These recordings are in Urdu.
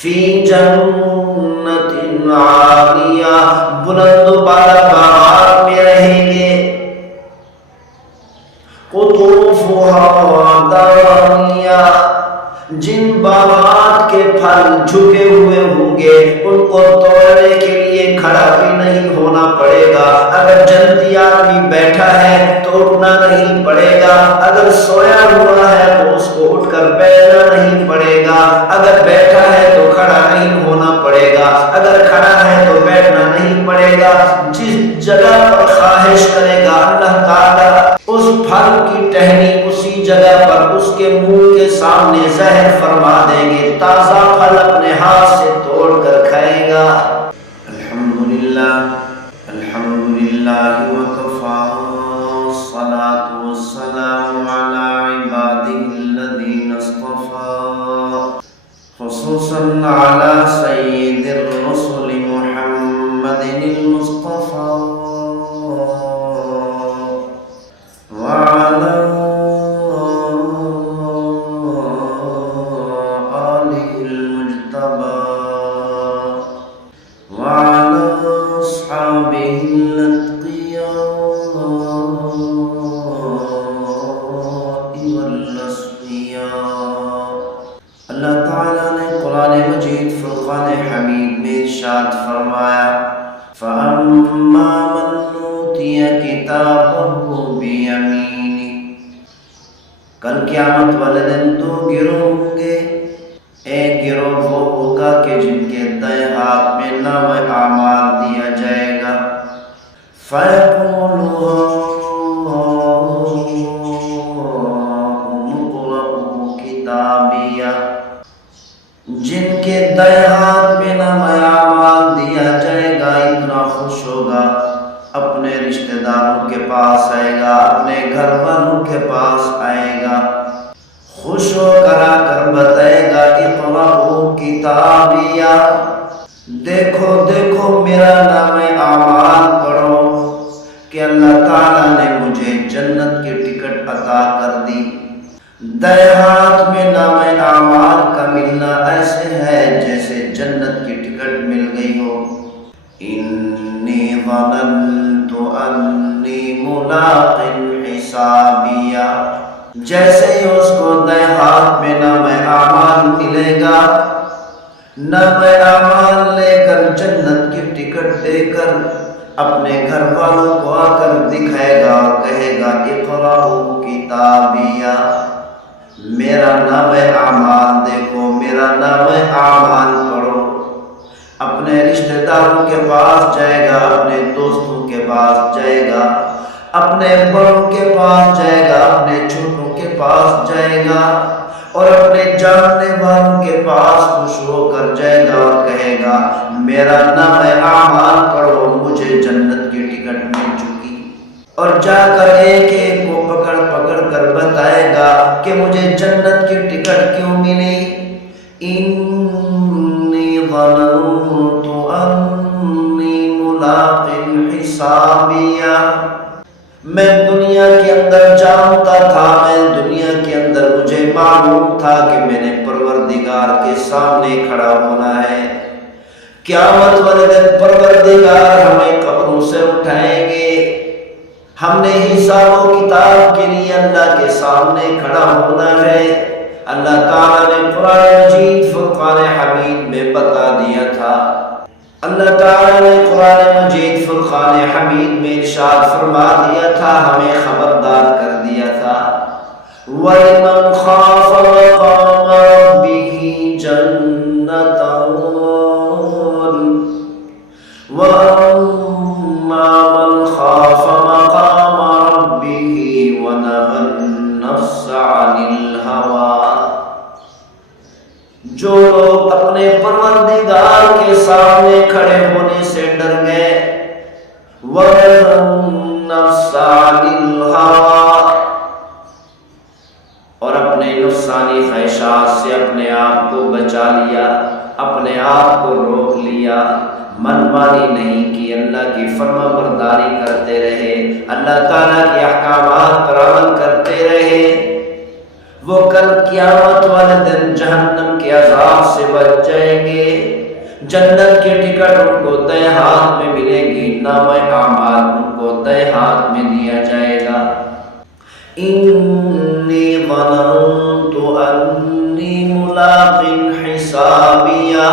فی جنت عالیہ، بلند و بالا باغات میں رہیں گے، قطوفها دانیہ، جن باغات کے پھل جھکے ہوئے ہوں گے ان کو توڑنے کے لیے کھڑا بھی نہیں ہونا پڑے گا۔ اگر جنتی آدمی بیٹھا ہے تو اٹھنا نہیں پڑے گا، اگر سویا ہوا ہے تو اس کو اٹھ کر بیٹھنا نہیں پڑے گا، اگر بیٹھا ہے تو کھڑا نہیں ہونا پڑے گا، اگر کھڑا ہے تو بیٹھنا نہیں پڑے گا۔ جس جگہ پر خواہش کرے گا اللہ تعالیٰ اس پھل کی ٹہنی اسی جگہ پر اس کے منہ کے سامنے ظاہر فرما دیں گے، تازہ پھل اپنے ہاتھ سے توڑ کر کھائے گا۔ الحمدللہ الحمدللہ وکفی، الصلاۃ والسلام علی عبادہ الذین اصطفی، خصوصاً علی سید الرسل محمد المصطفی وعلى آله المجتبى وعلى أصحابه الأتقياء والأصفياء۔ اللہ تعالیٰ نے قرآن مجید فرقان حمید میں ارشاد فرمایا، فَأَمَّا مَنْ أُوتِيَ كِتَابَهُ بِيَمِينِهِ، کل قیامت والے دن دو گروہ ہوں گے، ایک گروہ وہ ہوگا کہ جن کے دائیں ہاتھ میں نامہ اعمال دیا جائے گا، فَيَقُولُ اقْرَءُوا کتابیہ، جن کے دائیں ہاتھ میں نامہ اعمال دیا جائے گا اتنا خوش ہوگا، اپنے رشتہ داروں کے پاس آئے گا، اپنے گھر والوں کے پاس آئے گا، خوش ہو کر آ کر بتائے گا اقرأوا کتابیہ، دیکھو دیکھو میرا نامہ اعمال پڑھو کہ اللہ تعالیٰ نے مجھے جنت کی ٹکٹ عطا کر دی۔ دائیں ہاتھ میں نامہ اعمال کا ملنا ایسے ہے جیسے جنت کی ٹکٹ مل گئی ہو۔ انی ظننت انی ملاق حسابیہ، جیسے ہی اس کو دائیں ہاتھ میں نامہ اعمال ملے گا، نامہ اعمال لے کر جنت کی ٹکٹ دے کر اپنے گھر والوں کو آ کر دکھائے گا اور کہے گا اقرأوا کتابیہ، میرا نامہ اعمال دیکھو، میرا نامہ اعمال پڑھو۔ اپنے رشتہ داروں کے پاس جائے گا، اپنے دوستوں کے پاس جائے گا، اپنے بڑوں کے پاس جائے گا، اپنے چھوٹوں کے پاس جائے گا اور اپنے جاننے والوں کے پاس خوش ہو کر جائے گا اور کہے گا میرا نامہ اعمال پڑھو، مجھے جنت کی ٹکٹ مل چکی، اور جا کر ایک ایک کو پکڑ پکڑ کر بتائے گا کہ مجھے جنت کی ٹکٹ کیوں ملی۔ انی ظننت انی ملاق حسابیہ، میں دنیا کے اندر جانتا تھا، میں دنیا کے اندر مجھے معلوم تھا کہ میں نے پروردگار کے سامنے کھڑا ہونا ہے، قیامت والے دن پروردگار ہمیں قبروں سے اٹھائیں گے، ہم نے حساب و کتاب کے لیے اللہ کے سامنے کھڑا ہونا ہے۔ اللہ تعالیٰ نے قرآن مجید فرقان حمید میں بتا دیا تھا، اللہ تعالیٰ نے قرآن مجید فرقان حمید میں ارشاد فرما دیا تھا، ہمیں خبردار کر دیا تھا، وَلِمَنْ خَافَ مَقَامَ رَبِّهِ جَنَّتَانِ وَأَمَّا مَنْ خَافَ مَقَامَ رَبِّهِ وَنَهَى النَّفْسَ عَنِ الْهَوَىٰ، جو لوگ اپنے پروردگار کے سامنے کھڑے ہونے سے ڈر گئے، وَنَهَى النَّفْسَ عَنِ الْهَوَىٰ، اور اپنے نفسانی خواہشات سے اپنے آپ کو بچا لیا، اپنے آپ کو روک لیا، من مانی نہیں کی، اللہ کی فرما برداری کرتے رہے، اللہ تعالیٰ کے احکامات پر عمل کرتے رہے، وہ کل قیامت والے دن جہنم کے عذاب سے بچ جائیں گے۔ جنت کے ٹکٹ ان کو دائیں ہاتھ میں ملے گی، نامہ اعمال ان کو دائیں ہاتھ میں دیا جائے گا۔ انی ظننت انی ملاق حسابیہ،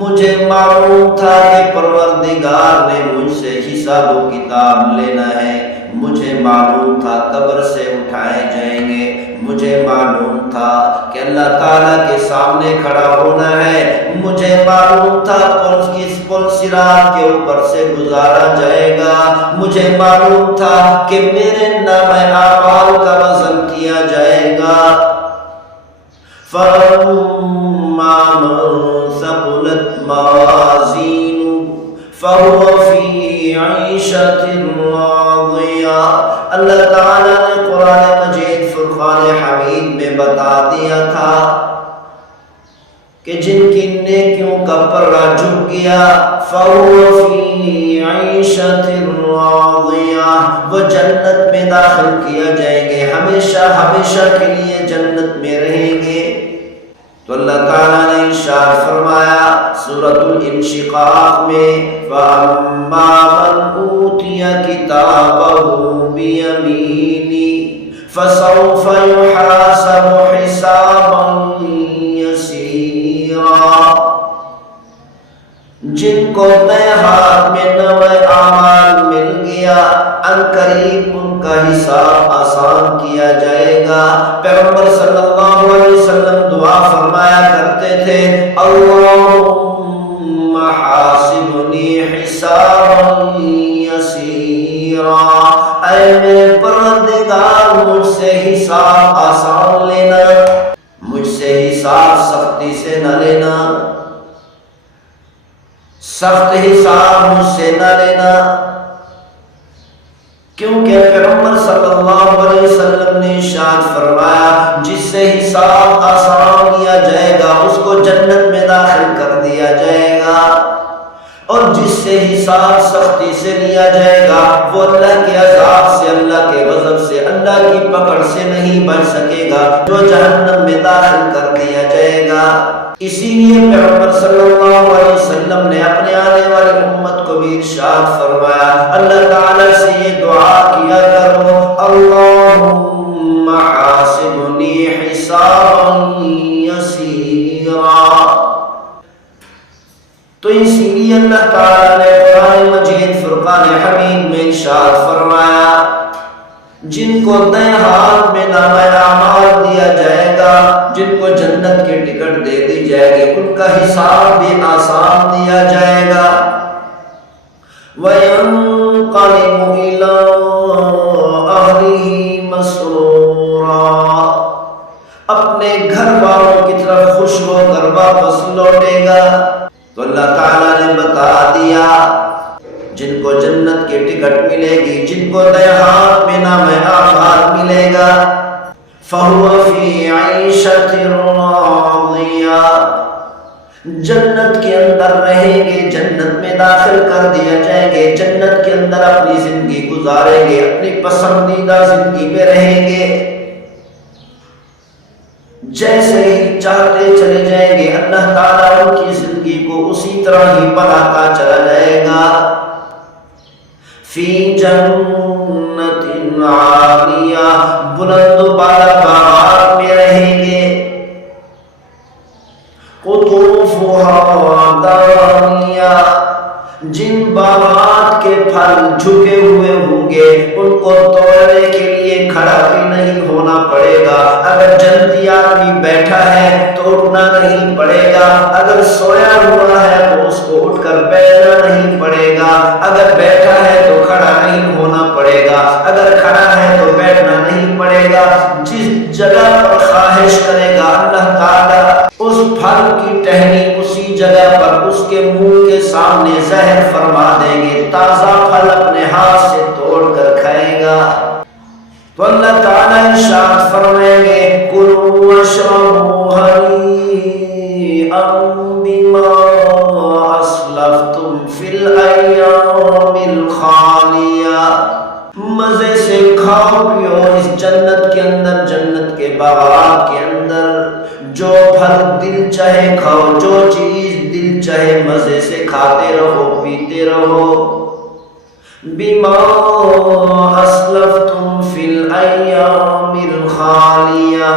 مجھے معلوم تھا کہ پروردگار نے مجھ سے حساب و کتاب لینا ہے، مجھے معلوم تھا قبر سے اٹھائے جائیں گے، مجھے معلوم تھا کہ اللہ تعالیٰ کے سامنے کھڑا ہونا ہے، مجھے معلوم تھا پل صراط کے اوپر سے گزارا جائے گا، مجھے معلوم تھا کہ میرے نامہ اعمال کا وزن کیا جائے گا۔ فَأَمَّا مَنْ ثَقُلَتْ مَوَازِينُهُ فَهُوَ فِي عِيشَةٍ رَاضِيَةٍ۔ اللہ تعالیٰ نے قرآن مجید فرقان حمید میں بتا دیا تھا کہ جن کی نیکیوں کا پلڑا جھک گیا، فَهُوَ فِي عِيشَةٍ رَاضِيَةٍ، وہ جنت میں داخل کیا جائیں گے، ہمیشہ ہمیشہ کے لیے جنت میں رہیں گے۔ تو اللہ تعالیٰ نے ارشاد فرمایا سورۃ الانشقاق میں، فَأَمَّا مَنْ أُوتِيَ كِتَابَهُ بِيَمِينِهِ فَسَوْفَ يُحَاسَبُ حِسَابًا يَسِيرًا۔ جن کو دائیں ہاتھ میں نامہ اعمال مل گیا، عنقریب ان کا حساب آسان کیا جائے گا۔ پیغمبر صلی اللہ علیہ وسلم دعا فرمایا کرتے تھے، اللہم حاسبنی حسابا یسیرا، اے میرے پروردگار مجھ سے حساب آسان لینا، مجھ سے حساب سختی سے نہ لینا، سخت حساب مجھ سے نہ لینا، کیونکہ پیغمبر صلی اللہ علیہ وسلم نے ارشاد فرمایا جس سے حساب آسان لیا جائے گا اس کو جنت میں داخل کر دیا جائے گا، اور جس سے حساب سختی سے لیا جائے گا وہ اللہ کے عذاب سے، اللہ کے غضب سے، اللہ کی پکڑ سے نہیں بچ سکے گا، جو جہنم میں داخل کر دیا جائے گا۔ اسی لیے پیغمبر صلی اللہ علیہ وسلم نے اپنے آنے والی امت کو بھی ارشاد فرمایا، اللہ تعالیٰ سے یہ دعا کیا کرو، اللہم حاسبنی حسابا یسیرا۔ تو اسی لیے اللہ تعالیٰ نے قرآن مجید فرقان حمید میں ارشاد فرمایا جن کو دائیں ہاتھ میں نامہ اعمال دیا جائے گا، جن کو جنت کی ٹکٹ دے دی جائے گی، ان کا حساب بھی آسان دیا جائے گا۔ وَيَنْقَلِبُ إِلَىٰ أَهْلِهِ مَسْرُورًا، اپنے گھر والوں کی طرف خوش ہو کر واپس لوٹے گا۔ تو اللہ تعالیٰ نے بتا دیا جن کو جنت کی ٹکٹ ملے گی، جن کو دائیں ہاتھ میں نامہ اعمال ملے گا، فَهُوَ فِي عِيشَةٍ رَاضِيَةٍ، جنت کے اندر رہیں گے، جنت میں داخل کر دیا جائیں گے، جنت کے اندر اپنی زندگی گزاریں گے، اپنی پسندیدہ زندگی میں رہیں گے، جیسے ہی چاہتے چلے جائیں گے اللہ تعالیٰ ان کی زندگی کو اسی طرح ہی بڑھاتا چلا جائے گا۔ فی جنت عالیہ، بلند و بالا باغات میں رہیں گے، قطوفها دانیہ، جن باغات کے پھل جھکے ہوئے ہوں گے ان کو توڑنے کے لیے کھڑا بھی نہیں ہونا پڑے گا، اگر جنتی آدمی بیٹھا ہے تو اٹھنا نہیں پڑے گا، اگر سویا ہوا ہے تو اس کو اٹھ کر بیٹھنا نہیں پڑے گا، اگر بیٹھا ہے تو کھڑا نہیں ہونا پڑے گا، اگر کھڑا ہے تو بیٹھنا نہیں پڑے گا، جس جگہ پر خواہش کرے گا اللہ تعالیٰ اس پھل کی ٹہنی اسی جگہ پر اس کے منہ کے سامنے ظاہر فرما دیں گے، تازہ پھل اپنے ہاتھ سے توڑ کر کھائے گا۔ تو اللہ تعالیٰ ارشاد فرمائیں گے، کُلُوا وَاشْرَبُوا ہَنِیئًا بِمَا أَسْلَفْتُمْ فِی الْأَیَّامِ الْخَالِیَةِ، مزے سے کھاؤ پیو اس جنت کے اندر، جنت کے باغات کے اندر جو پھل دل چاہے کھاؤ، جو چیز دل چاہے مزے سے کھاتے رہو، پیتے رہو. بما اسلفتم فی الایام الخالیہ.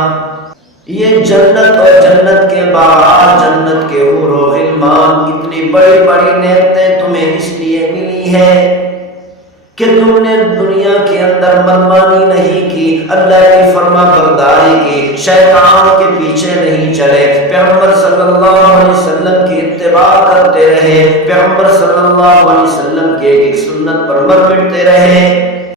یہ جنت اور جنت کے باغات، جنت کے حور و غلمان، اتنی بڑی بڑی نعمتیں تمہیں اس لیے ملی ہے کہ تم نے دنیا کے اندر منمانی نہیں کی، اللہ کی فرما برداری کی، شیطان کے پیچھے نہیں چلے، پیغمبر صلی اللہ علیہ وسلم کی اتباع کرتے رہے، پیغمبر صلی اللہ علیہ وسلم کے ایک سنت پر مر مٹتے رہے.